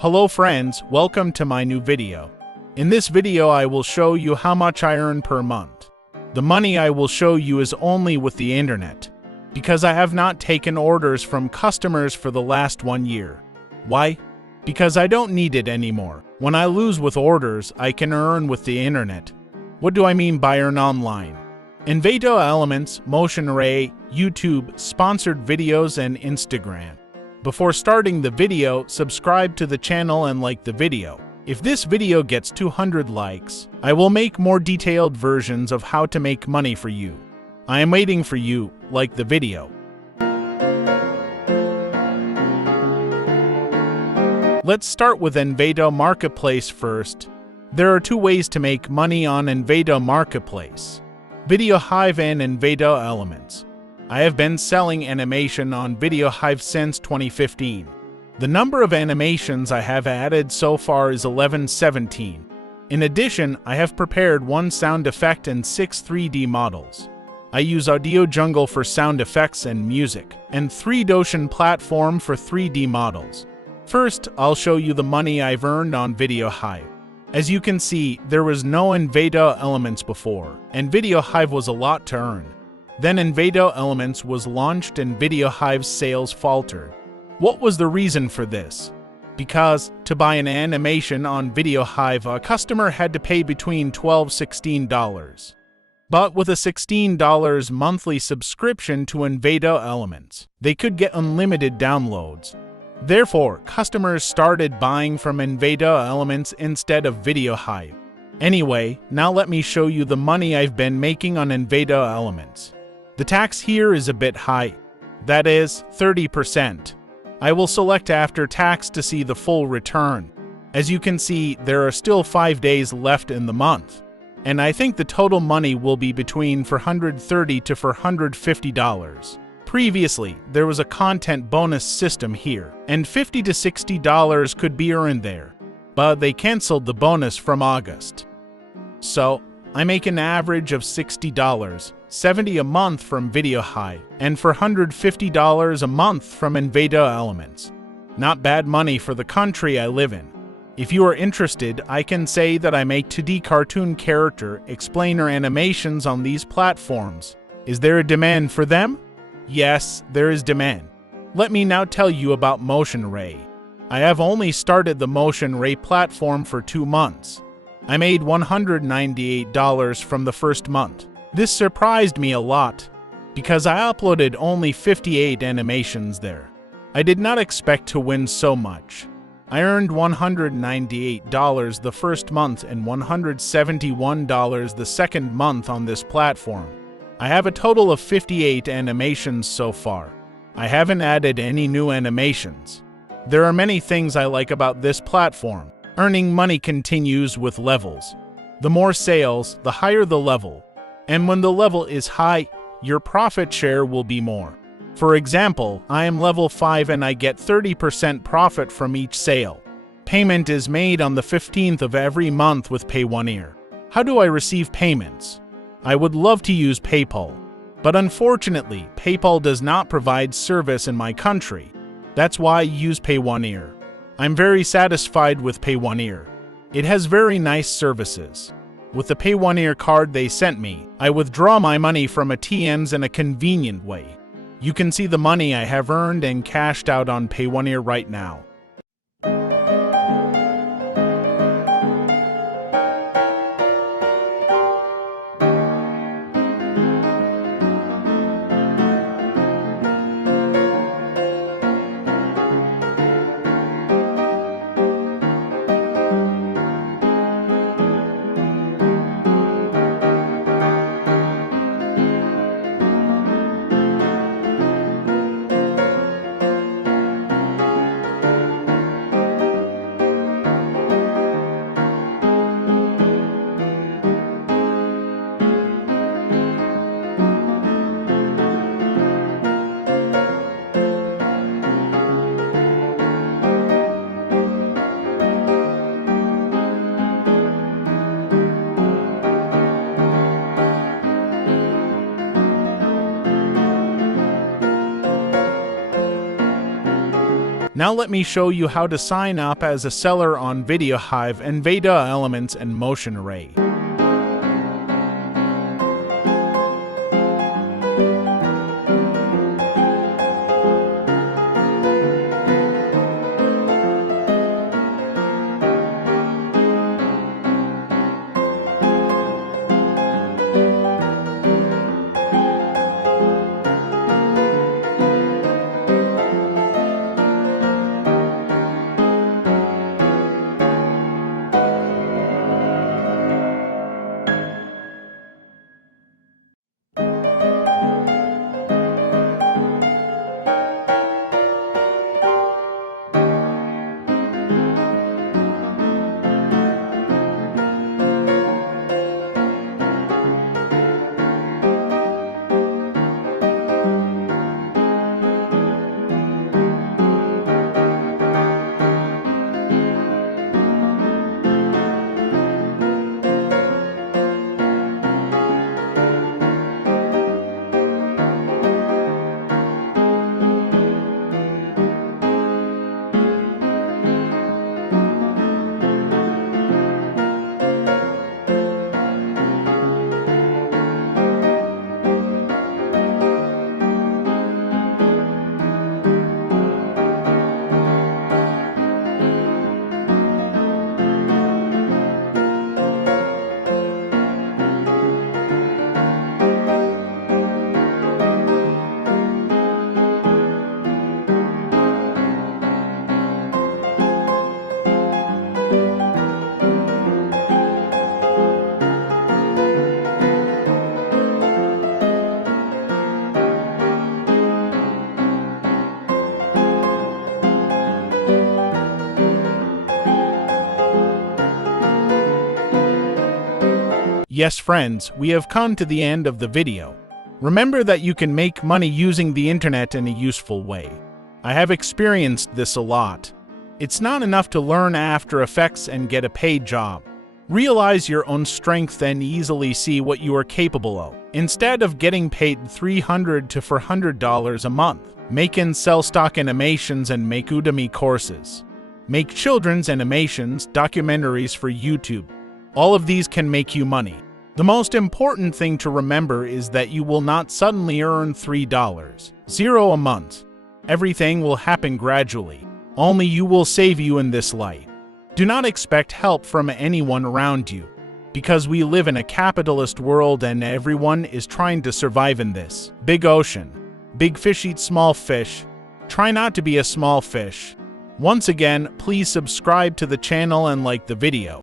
Hello friends, welcome to my new video. In this video I will show you how much I earn per month. The money I will show you is only with the internet, because I have not taken orders from customers for the last 1 year. Why? Because I don't need it anymore. When I lose with orders, I can earn with the internet. What do I mean by earn online? Envato Elements, Motionray, YouTube, sponsored videos and Instagram. Before starting the video, subscribe to the channel and like the video. If this video gets 200 likes, I will make more detailed versions of how to make money for you. I am waiting for you. Like the video. Let's start with Envato Marketplace first. There are 2 ways to make money on Envato Marketplace: Video Hive and Envato Elements. I have been selling animation on Video Hive since 2015. The number of animations I have added so far is 1117. In addition, I have prepared 1 sound effect and 6 3D models. I use Audio Jungle for sound effects and music, and 3Dotion platform for 3D models. First, I'll show you the money I've earned on Video Hive. As you can see, there was no Envato Elements before, and Video Hive was a lot to earn. Then Envato Elements was launched and Video Hive's sales faltered. What was the reason for this? Because to buy an animation on Video Hive, a customer had to pay between $12–16. But with a $16 monthly subscription to Envato Elements, they could get unlimited downloads. Therefore, customers started buying from Envato Elements instead of Video Hive. Anyway, now let me show you the money I've been making on Envato Elements. The tax here is a bit high, that is, 30%. I will select after tax to see the full return. As you can see, there are still 5 days left in the month, and I think the total money will be between $430 to $450. Previously, there was a content bonus system here, and $50 to $60 could be earned there, but they canceled the bonus from August. So, I make an average of $60, $70 a month from Video Hive, and $450 a month from Envato Elements. Not bad money for the country I live in. If you are interested, I can say that I make 2D cartoon character explainer animations on these platforms. Is there a demand for them? Yes, there is demand. Let me now tell you about Motionray. I have only started the Motionray platform for 2 months. I made $198 from the first month. This surprised me a lot, because I uploaded only 58 animations there. I did not expect to win so much. I earned $198 the first month and $171 the second month on this platform. I have a total of 58 animations so far. I haven't added any new animations. There are many things I like about this platform. Earning money continues with levels. The more sales, the higher the level. And when the level is high, your profit share will be more. For example, I am level 5 and I get 30% profit from each sale. Payment is made on the 15th of every month with Payoneer. How do I receive payments? I would love to use PayPal, but unfortunately, PayPal does not provide service in my country. That's why I use Payoneer. I'm very satisfied with Payoneer. It has very nice services. With the Payoneer card they sent me, I withdraw my money from ATMs in a convenient way. You can see the money I have earned and cashed out on Payoneer right now. Now let me show you how to sign up as a seller on VideoHive, Envato Elements, and Motionray. Yes, friends, we have come to the end of the video. Remember that you can make money using the internet in a useful way. I have experienced this a lot. It's not enough to learn After Effects and get a paid job. Realize your own strength and easily see what you are capable of. Instead of getting paid $300 to $400 a month, make and sell stock animations and make Udemy courses. Make children's animations, documentaries for YouTube. All of these can make you money. The most important thing to remember is that you will not suddenly earn $3.00 a month. Everything will happen gradually. Only you will save you in this life. Do not expect help from anyone around you, because we live in a capitalist world and everyone is trying to survive in this big ocean. Big fish eat small fish. Try not to be a small fish. Once again, please subscribe to the channel and like the video.